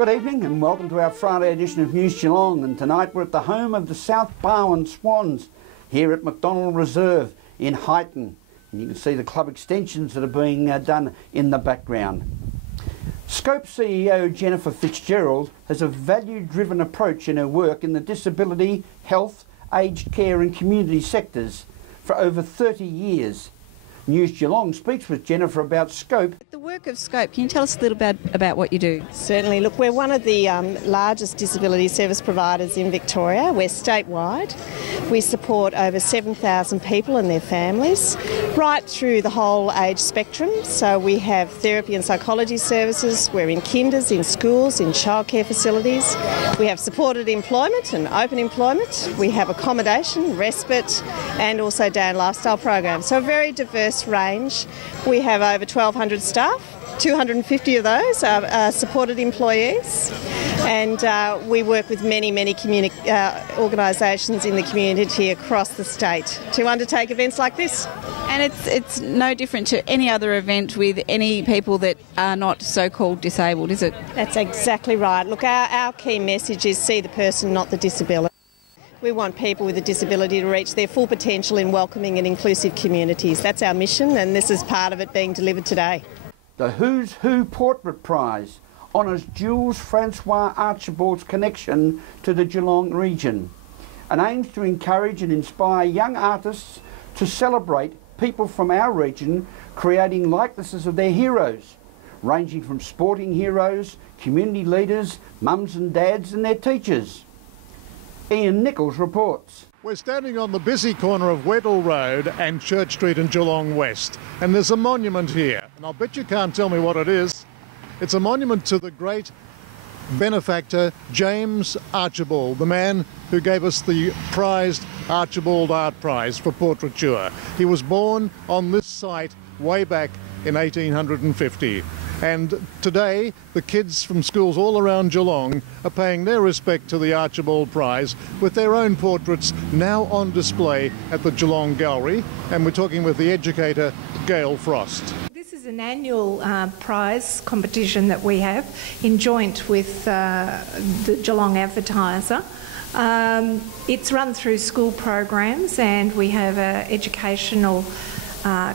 Good evening and welcome to our Friday edition of News Geelong, and tonight we're at the home of the South Barwon Swans here at McDonald Reserve in Highton. And you can see the club extensions that are being done in the background. Scope CEO Jennifer Fitzgerald has a value-driven approach in her work in the disability, health, aged care and community sectors for over 30 years. News Geelong speaks with Jennifer about Scope. The work of Scope, can you tell us a little bit about what you do? Certainly. Look, we're one of the largest disability service providers in Victoria. We're statewide. We support over 7,000 people and their families, right through the whole age spectrum. So we have therapy and psychology services. We're in kinders, in schools, in childcare facilities. We have supported employment and open employment. We have accommodation, respite, and also day and lifestyle programs. So a very diverse range. We have over 1,200 staff. 250 of those are supported employees, and we work with many organisations in the community across the state to undertake events like this. And it's no different to any other event with any people that are not so-called disabled, is it? That's exactly right. Look, our key message is see the person, not the disability. We want people with a disability to reach their full potential in welcoming and inclusive communities. That's our mission, and this is part of it being delivered today. The Who's Who Portrait Prize honours Jules Francois Archibald's connection to the Geelong region and aims to encourage and inspire young artists to celebrate people from our region creating likenesses of their heroes, ranging from sporting heroes, community leaders, mums and dads and their teachers. Ian Nichols reports. We're standing on the busy corner of Weddell Road and Church Street in Geelong West, and there's a monument here, and I'll bet you can't tell me what it is. It's a monument to the great benefactor James Archibald, the man who gave us the prized Archibald Art Prize for portraiture. He was born on this site way back in 1850. And today, the kids from schools all around Geelong are paying their respect to the Archibald Prize with their own portraits now on display at the Geelong Gallery. And we're talking with the educator, Gail Frost. This is an annual prize competition that we have in joint with the Geelong Advertiser. It's run through school programs, and we have an educational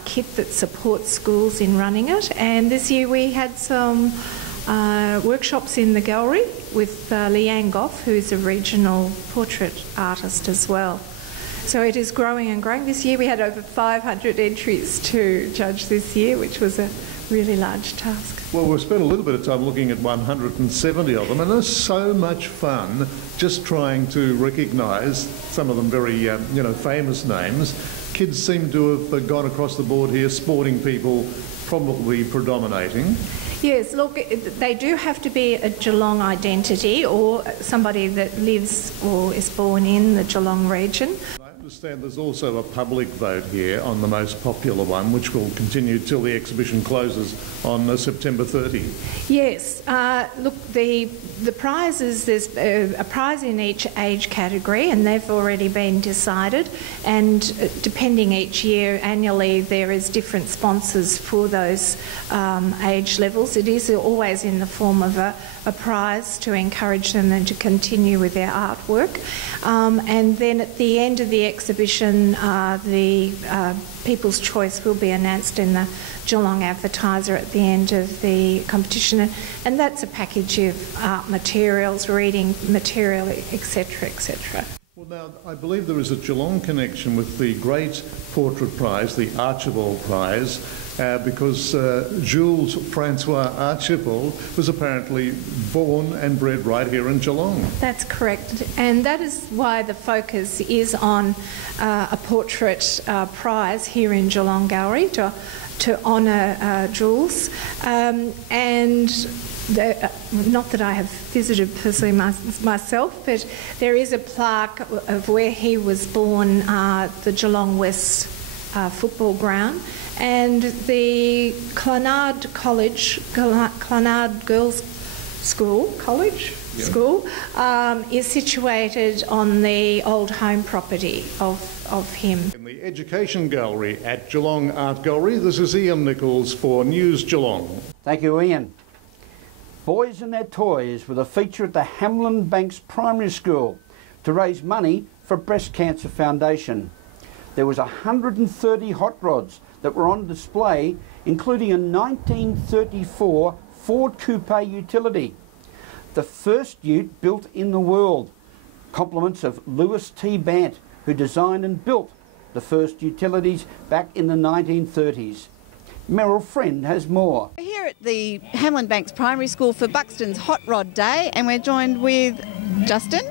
kit that supports schools in running it, and this year we had some workshops in the gallery with Leanne Goff, who's a regional portrait artist as well. So it is growing and growing. This year we had over 500 entries to judge this year, which was a really large task. Well, we've spent a little bit of time looking at 170 of them, and there's so much fun just trying to recognise some of them very famous names. Kids seem to have gone across the board here, sporting people probably predominating. Yes, look, they do have to be a Geelong identity or somebody that lives or is born in the Geelong region. I understand there's also a public vote here on the most popular one, which will continue till the exhibition closes on September 30. Yes, look, the prizes, there's a prize in each age category, and they've already been decided, and depending each year, annually, there is different sponsors for those age levels. It is always in the form of a prize to encourage them and to continue with their artwork. And then at the end of the exhibition, the People's Choice will be announced in the Geelong Advertiser at the end of the competition, and that's a package of art materials, reading material, etc, etc. Well, now, I believe there is a Geelong connection with the great portrait prize, the Archibald Prize, because Jules Francois Archibald was apparently born and bred right here in Geelong. That's correct, and that is why the focus is on a portrait prize here in Geelong Gallery to honour Jules, and not that I have visited personally myself, but there is a plaque of where he was born, the Geelong West football ground, and the Clonard Girls School is situated on the old home property of him. In the Education Gallery at Geelong Art Gallery, this is Ian Nichols for News Geelong. Thank you, Ian. Boys and Their Toys with a feature at the Hamlin Banks Primary School to raise money for Breast Cancer Foundation. There was 130 hot rods that were on display, including a 1934 Ford Coupe utility, the first ute built in the world. Compliments of Lewis T. Bant, who designed and built the first utilities back in the 1930s. Meryl Friend has more. We're here at the Hamlin Banks Primary School for Buxton's Hot Rod Day, and we're joined with Justin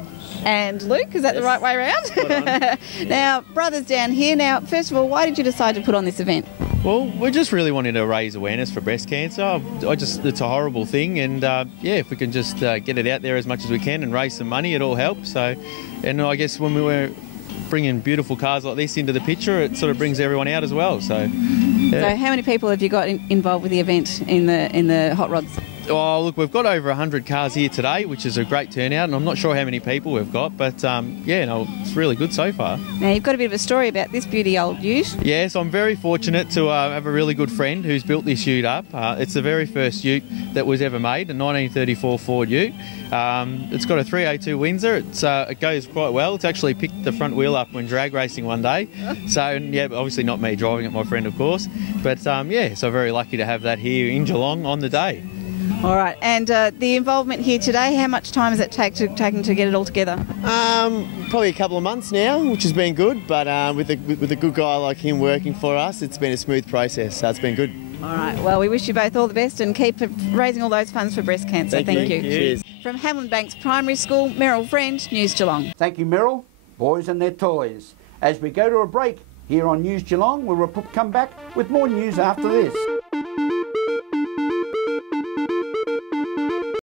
and Luke. Is that the right way around? Now, brothers down here. Now, first of all, why did you decide to put on this event? Well, we're just really wanting to raise awareness for breast cancer. It's a horrible thing, and yeah, if we can just get it out there as much as we can and raise some money, it all helps. So, and I guess when we were bringing beautiful cars like this into the picture, it sort of brings everyone out as well. So, yeah. So, how many people have you got involved with the event in the hot rods? Oh, look, we've got over 100 cars here today, which is a great turnout, and I'm not sure how many people we've got, but yeah, no, it's really good so far. Now, you've got a bit of a story about this beauty old ute. Yes, I'm very fortunate to have a really good friend who's built this ute up. It's the very first ute that was ever made, a 1934 Ford ute. It's got a 302 Windsor. It goes quite well. It's actually picked the front wheel up when drag racing one day. So, yeah, obviously not me driving it, my friend, of course. But, yeah, so very lucky to have that here in Geelong on the day. All right, and the involvement here today, how much time has it taken to get it all together? Probably a couple of months now, which has been good, but with a good guy like him working for us, it's been a smooth process, so it's been good. All right, well, we wish you both all the best and keep raising all those funds for breast cancer. Thank you. Cheers. From Hamlin Banks Primary School, Meryl Friend, News Geelong. Thank you, Meryl. Boys and Their Toys. As we go to a break here on News Geelong, we'll come back with more news after this.